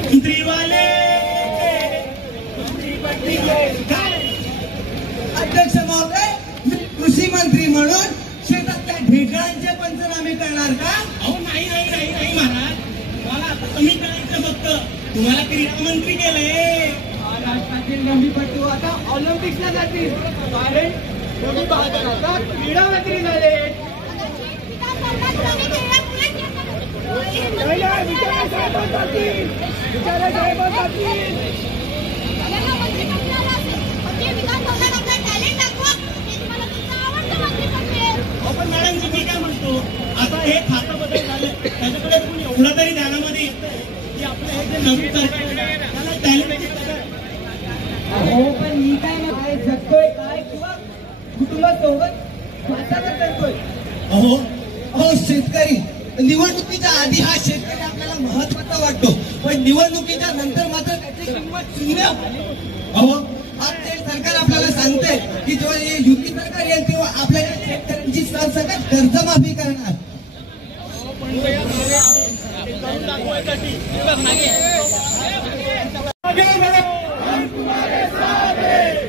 मंत्रीवाले अध्यक्ष महोदय, कृषी मंत्री म्हणून शेतातल्या ढेकळांचे पंचनामे करणार का? अहो नाही नाही नाही नाही महाराज, मला आता कमी करायचं फक्त. तुम्हाला क्रीडा मंत्री केलंय. महाराष्ट्रातील रंगीपट्टू आता ऑलिम्पिक्सला जातील, कारण रवी बहादूर आता क्रीडा मंत्री झाले. पण मॅडमजी मी काय म्हणतो, आता हे खातं बदल झालं, त्याच्याकडे तुम्ही एवढं तरी ध्यानामध्ये येतं की आपलं हे जे नवीन सरकार त्याला टॅलेंट. हो पण मी काय नाही जगतोय काय किंवा कुटुंबासोबत वाचायला करतोय. अहो अहो शेतकरी निवडणुकीच्या आधी हा शेतकरी आपल्याला महत्वाचा वाटतो, पण निवडणुकीच्या नंतर मात्र त्याची किंमत शून्य. अहो आज ते सरकार आपल्याला सांगते की जेव्हा हे युती सरकार येईल तेव्हा आपल्याला शेतकऱ्यांची सरसकट कर्जमाफी करणार.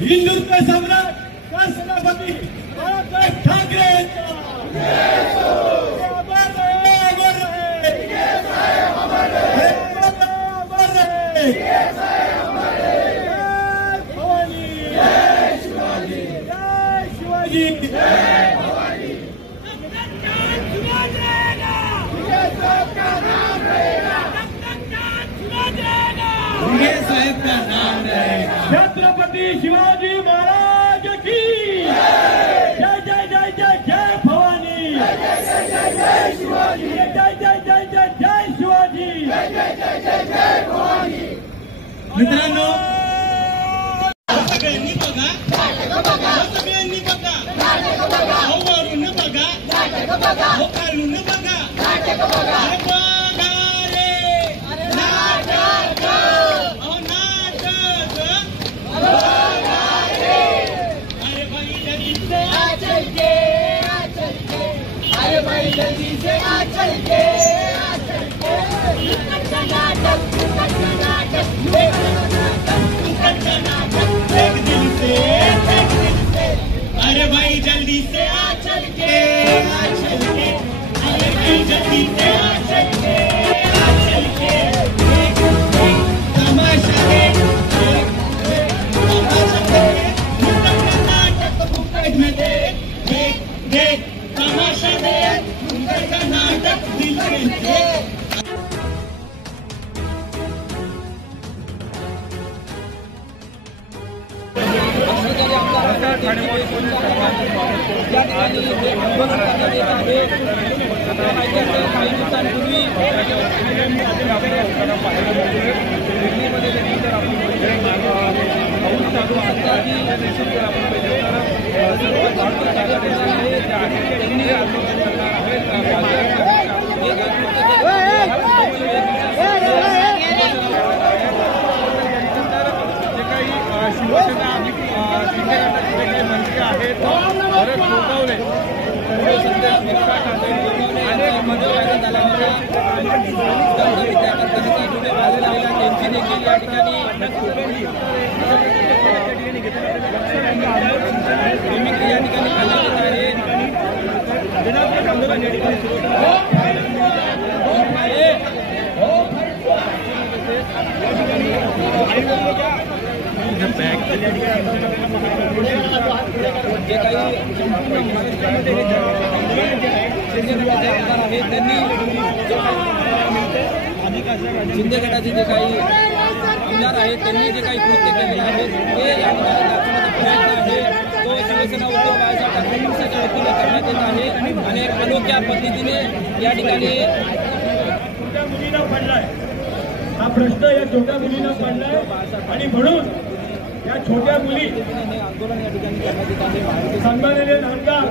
हिंदुत्व सम्राट राष्ट्रपती बाळासाहेब ठाकरे छत्रपती शिवाजी महाराज की जय जय जय जय जय भवानी. जय जय जय जय शिवाजी. जय जय जय जय जय शिवाजी. जय जय जय जय भवानी. मित्रांनो सगळ्यांनी बघा, सगळ्यांनी बघा, हो वरून बघा, हो खालून बघा, अरे बघा रे नाटक, अहो नाटक. अरे भाई जल्दी से आ चल के, अरे भाई जल्दी से आ चल के, नाटक एक दिल से, अरे भाई जल्दी से आ चल के, अरे भाई जल्दी से आ चल के, तमाशा देख, नाटक फुकट में देख, तमाशा देख, नाटक दिल में देख. शिंदे गटाचे जे काही आमदार आहेत त्यांनी जे काही कृत्य केलेले आहेत ते या ठिकाणी दाखवण्याचा प्रयत्न आहे. तो शिवसेना उद्धव बाळासाहेब ठाकरेंच्या वतीने करण्यात येत आहे आणि एक अनोख्या पद्धतीने या ठिकाणी छोट्या मुलीला पडलाय हा प्रश्न, या छोट्या मुलीला पडलाय आणि म्हणून या छोट्या मुली आंदोलन या ठिकाणी करण्यात येत आहे. सन्माननीय नामदार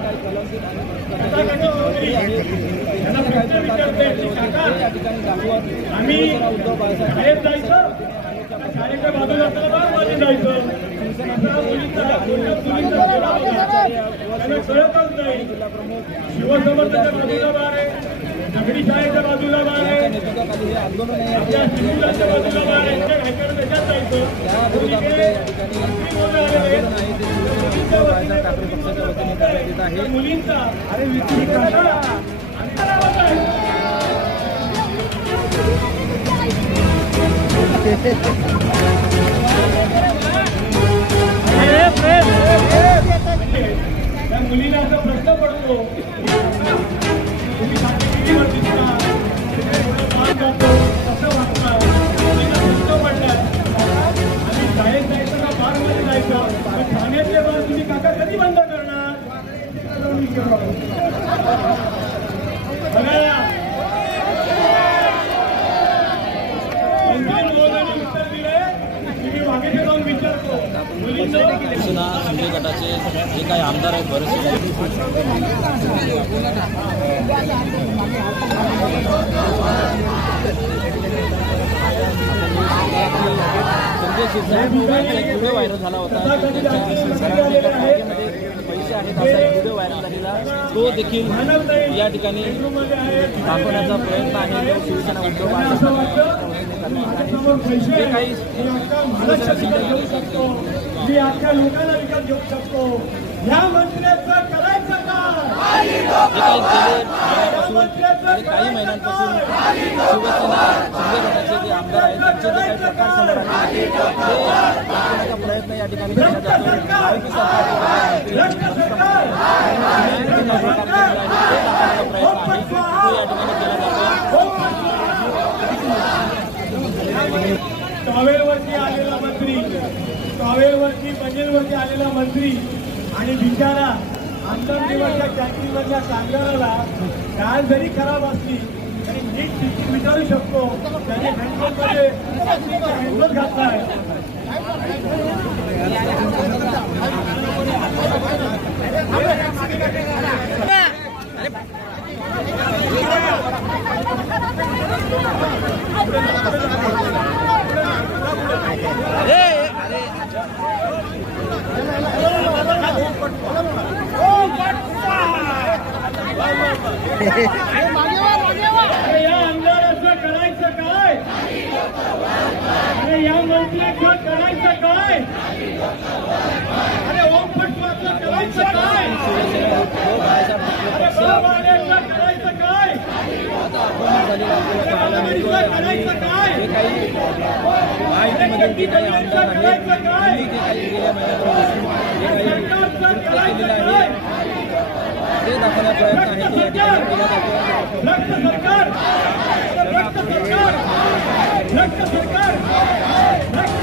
यांना प्रश्न विचारते की काका आम्ही शाळेत जायचं, शाळेच्या बाजूला असताना मध्ये जायचं, त्यांना कळतच नाही. शिवसमर्थाच्या बाजूला बार आहे, दगडी शाळेच्या बाजूला बार आहे, ठिकाणी हे आंदोलन आहे आपल्या सिव्हिलांच्या बाजूला बाहेर हायकर त्याच्यात जायचं. त्या विरोधामध्ये या ठिकाणी आंदोलन आहे ते शिवसेना उद्धव बाळासाहेब ठाकरे पक्षाच्या वतीने करण्यात येत आहे. मुलींचा अरे विक्री करा त्या मुलीला असा प्रश्न पडतो तुम्ही कितीवर दिसता कसं वागता मुलीला प्रश्न पडलाय आणि शाळेत जायचं का बारमध्ये जायचं ठाण्यातले बार तुम्ही काका कधी बंद करणार बघा उत्तर दिले तुम्ही मागे जाऊन विचारतो शिवसेना शिंदे गटाचे जे काही आमदार आहेत बरेचसे संजय शिरसाट एक व्हिडिओ व्हायरल झाला होता पैसे आहेत असा एक व्हिडिओ व्हायरल झालेला तो देखील या ठिकाणी दाखवण्याचा प्रयत्न आहे तो शिवसेना उद्धव जे काही मी अख्ख्या लोकांना विकत घेऊ शकतो या मंत्र्याचं करायचं काय काही महिन्यांपासून शिवसेना शिंदे गटाचे जे आमदार आहेत त्यांचे जे काही प्रकार समोर आले ते दाखवण्याचा प्रयत्न या ठिकाणी केला जातो. महायुती सरकारचे टॉवेलवरती आलेला मंत्री टॉवेलवरती बंजेलवरती आलेला मंत्री आणि बिचारा आमदार देवाच्या कॅन्टीनमधल्या कामगाराला काय जरी खराब असली तरी नीट स्थिती विचारू शकतो त्याने हँडलोमध्ये हँडलोज घातलाय. अरे या आमदाराचं करायचं काय अरे या मंत्र्याचं करायचं काय अरे ओम पटवाचं करायचं काय अरे बाबाचं करायचं काय करायचं काय जे काही माहितीमध्ये जे काही आमदार आहेत त्यांनी जे काही गेल्या महिन्यापासून जे काही केलेलं आहे ते दाखवण्याचा प्रयत्न आहे ते या ठिकाणी केला जातो. भ्रष्ट सरकार भ्रष्ट सरकार भ्रष्ट सरकार भ्रष्ट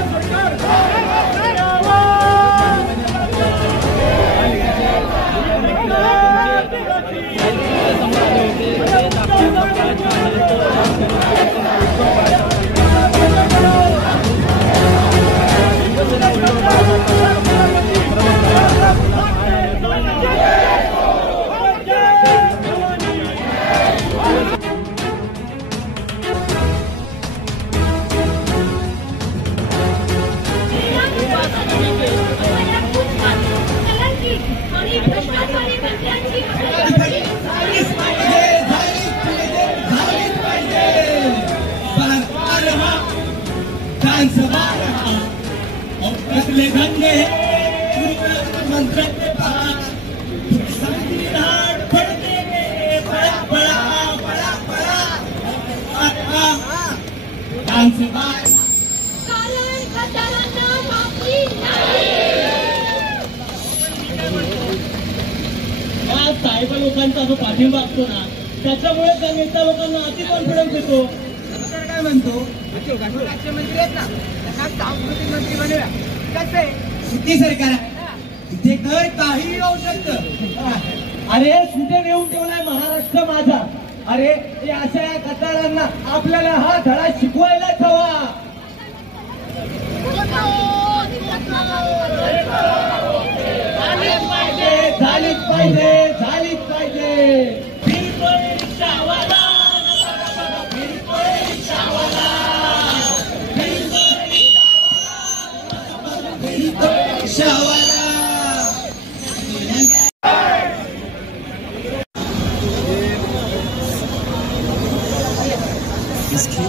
धन्य मंत्र के पास पढ़ते बड़ा बड़ा बड़ा बड़ा डांस साहेब लोकांचा जो पाठिंबा असतो ना त्याच्यामुळे त्या नेता लोकांना अति कॉन्फिडन्स येतो. काय म्हणतो राज्यमंत्री आहेत ना त्यांना सांस्कृतिक मंत्री बनवूया कसे सुट्टी सरकार तिथे कर काही येऊ शकतं. अरे सुटे नेऊन ठेवलाय महाराष्ट्र माझा. अरे हे अशा या गद्दारांना आपल्याला हा धडा शिकवायलाच हवा. झालीच पाहिजे झालीच पाहिजे. त्या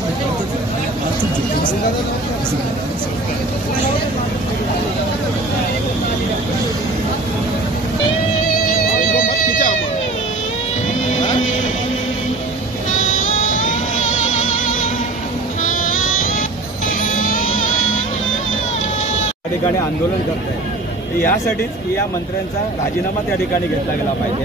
ठिकाणी आंदोलन करत आहेत यासाठीच की या मंत्र्यांचा राजीनामा त्या ठिकाणी घेतला गेला पाहिजे।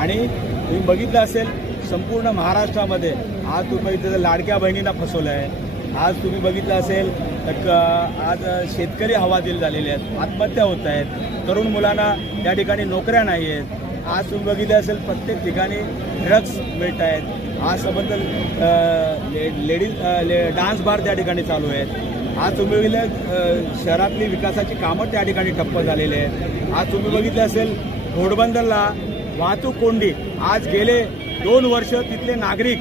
आणि तुम्ही बघितलं असेल संपूर्ण महाराष्ट्रामध्ये आज तुम्ही बघितलं लाडक्या बहिणींना फसवलं आहे। आज तुम्ही बघितलं असेल तर आज शेतकरी हवालदिल झालेले आहेत, आत्महत्या होत आहेत, तरुण मुलांना त्या ठिकाणी नोकऱ्या नाही आहेत। आज तुम्ही बघितलं असेल प्रत्येक ठिकाणी ड्रग्स मिळत आहेत। आज संबंध लेडीज डान्स बार त्या ठिकाणी चालू आहेत। आज तुम्ही बघितलं शहरातली विकासाची कामं त्या ठिकाणी ठप्प झालेली आहेत। आज तुम्ही बघितलं असेल घोडबंदरला वाहतूक कोंडी, आज गेले 2 वर्ष तिथले नागरिक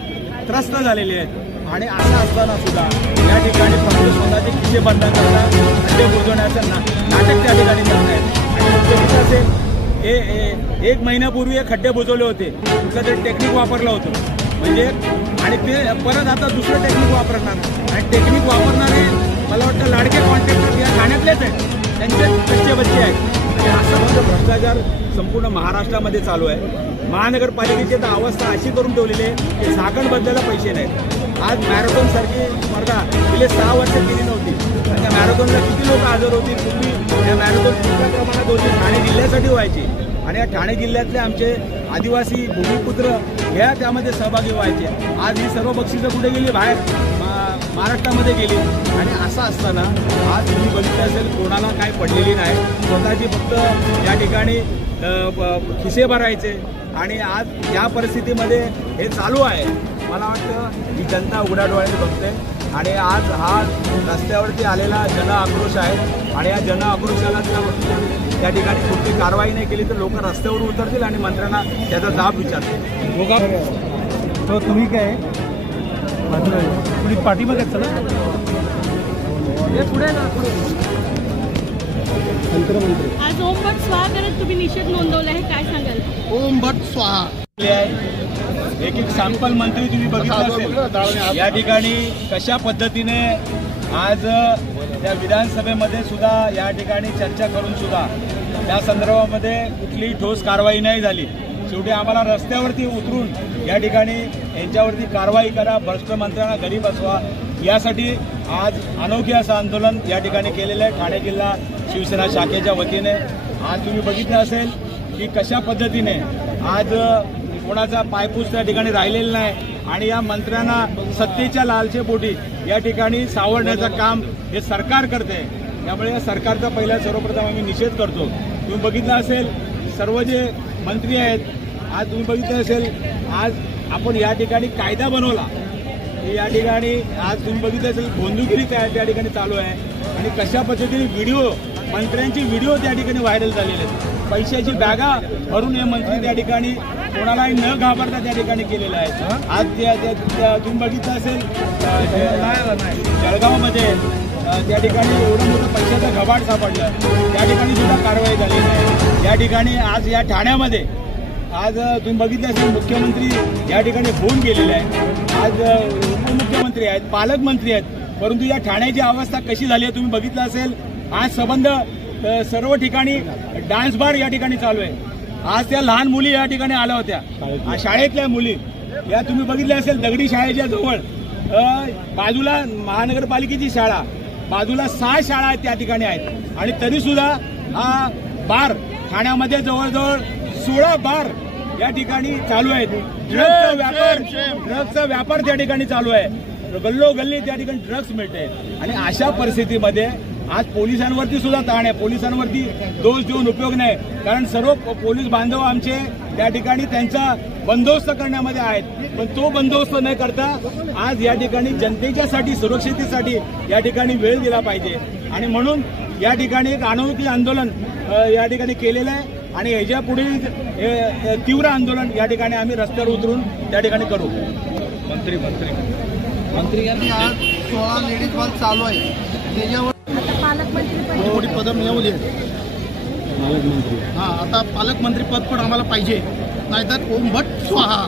त्रस्त झालेले आहेत। आणि असं असताना सुद्धा या ठिकाणी फक्त स्वतःचे खिसे बंद करता खड्डे बुजवण्याचं नाटक त्या ठिकाणी करत आहेत। आणि बघितलं असेल 1 महिन्यापूर्वी हे खड्डे बुजवले होते, कुठलं तरी टेक्निक वापरलं होतं म्हणजे, आणि ते परत आता दुसरं टेक्निक वापरणार। आणि टेक्निक वापरणारे मला वाटतं लाडके कॉन्ट्रॅक्टर या ठाण्यातलेच आहेत, त्यांचे कच्चे बच्चे आहेत। आणि असं म्हणजे भ्रष्टाचार संपूर्ण महाराष्ट्रामध्ये चालू आहे। महानगरपालिकेची तर अवस्था अशी करून ठेवलेली आहे की झाकण बदलायला पैसे नाहीत। आज मॅरेथॉन सारखी स्पर्धा गेले 6 वर्ष केली नव्हती, आणि त्या मॅरेथॉनला किती लोक हजर होती, कुठली त्या मॅरेथॉन कुठल्या प्रमाणात होती, ठाणे जिल्ह्यासाठी व्हायची। आणि या ठाणे जिल्ह्यातले आमचे आदिवासी भूमिपुत्र ह्या त्यामध्ये सहभागी व्हायचे। आज ही सर्व बक्षिसं कुठे गेली, बाहेर महाराष्ट्रामध्ये गेली। आणि असं असताना आज तुम्ही बघितलं असेल कोणाला काय पडलेली नाही, स्वतःची फक्त या ठिकाणी खिसे भरायचे। आणि आज या परिस्थितीमध्ये हे चालू आहे। मला वाटतं ही जनता उघड्या डोळ्याने बघते। आणि आज हा रस्त्यावरती आलेला जन आक्रोश आहे, आणि या जन आक्रोशाला त्या ठिकाणी कुठली कारवाई नाही केली तर लोक रस्त्यावर उतरतील आणि मंत्र्यांना त्याचा जाब विचारतील। तो तुम्ही काय पाठीमागे चला पुढे आज ओम भट स्वाहा करत तुम्ही निषेध नोंदवला आहे, काय सांगाल? ओम भट स्वाहा एक सॅम्पल मंत्री तुम्ही बघितलं असेल या ठिकाणी कशा पद्धतीने आज त्या विधानसभेमध्ये सुद्धा या ठिकाणी चर्चा करून सुद्धा त्या संदर्भामध्ये कुठलीही ठोस कारवाई नाही झाली। शेवटी आम्हाला रस्त्यावरती उतरून या ठिकाणी यांच्यावरती कारवाई करा, भ्रष्ट मंत्र्यांना घरी बसवा, यासाठी आज अनोखे असं आंदोलन या ठिकाणी केलेलं आहे ठाणे जिल्हा शिवसेना शाखेच्या वतीने। आज तुम्ही बघितलं असेल की कशा पद्धतीने आज कोणाचा पायपूस त्या ठिकाणी राहिलेला नाही, आणि या मंत्र्यांना सत्तेच्या लालसेपोटी या ठिकाणी सावरण्याचं काम हे सरकार करते। त्यामुळे या सरकारचा पहिला सर्वप्रथम आम्ही निषेध करतो। तुम्ही बघितलं असेल सर्व जे मंत्री आहेत, आज तुम्ही बघितलं असेल आज आपण या ठिकाणी कायदा बनवला, या ठिकाणी आज तुम्ही बघितलं असेल गोंधळगिरी त्या ठिकाणी चालू आहे। आणि कशा पद्धतीने व्हिडिओ मंत्र्यांचे व्हिडिओ त्या ठिकाणी व्हायरल झालेले आहेत। पैशाची बॅगा भरून हे मंत्री त्या ठिकाणी कोणालाही न घाबरता त्या ठिकाणी केलेलं आहे। आज तुम्ही बघितलं असेल जळगावमध्ये त्या ठिकाणी एवढं मोठं पैशाचं घबाड सापडलं, त्या ठिकाणी सुद्धा कारवाई झाली नाही। या ठिकाणी आज या ठाण्यामध्ये आज तुम्ही बघितलं असेल मुख्यमंत्री या ठिकाणी होऊन गेलेले आहेत, आज उपमुख्यमंत्री आहेत, पालकमंत्री आहेत, परंतु या ठाण्याची अवस्था कशी झाली आहे तुम्ही बघितलं असेल। आज संबंध सर्व ठिकाणी डान्स बार या ठिकाणी चालू आहे। आज त्या लहान मुली या ठिकाणी आल्या होत्या, शाळेतल्या मुली या तुम्ही बघितल्या असेल दगडी शाळेच्या जवळ बाजूला महानगरपालिकेची शाळा, बाजूला 6 शाळा आहेत त्या ठिकाणी आहेत। आणि तरी सुद्धा हा बार ठाण्यामध्ये जवळजवळ 16 बार या ठिकाणी चालू आहेत। ड्रग्सचा व्यापार त्या ठिकाणी चालू आहे, गल्लोगल्ली त्या ठिकाणी ड्रग्स मिळते। आणि अशा परिस्थितीमध्ये आज पोलिसांवरती सुद्धा ताण आहे, पोलिसांवरती दोष देऊन उपयोग नाही, कारण सर्व पोलीस बांधव आमचे त्या ठिकाणी त्यांचा बंदोबस्त करण्यामध्ये आहेत, पण तो बंदोबस्त न करता आज या ठिकाणी जनतेच्यासाठी सुरक्षिततेसाठी या ठिकाणी वेळ दिला पाहिजे। आणि म्हणून या ठिकाणी एक अनोखी आंदोलन या ठिकाणी केलेलं आहे, आणि ह्याच्या पुढील तीव्र आंदोलन या ठिकाणी आम्ही रस्त्यावर उतरून त्या ठिकाणी करू। मंत्री यांनी आज 16 लेडीज बॉल चालू आहे, त्याच्यावर पालकमंत्री पद मिळवली आहे। आता पालकमंत्री पद पण आम्हाला पाहिजे, नाहीतर ओम भट स्वाहा।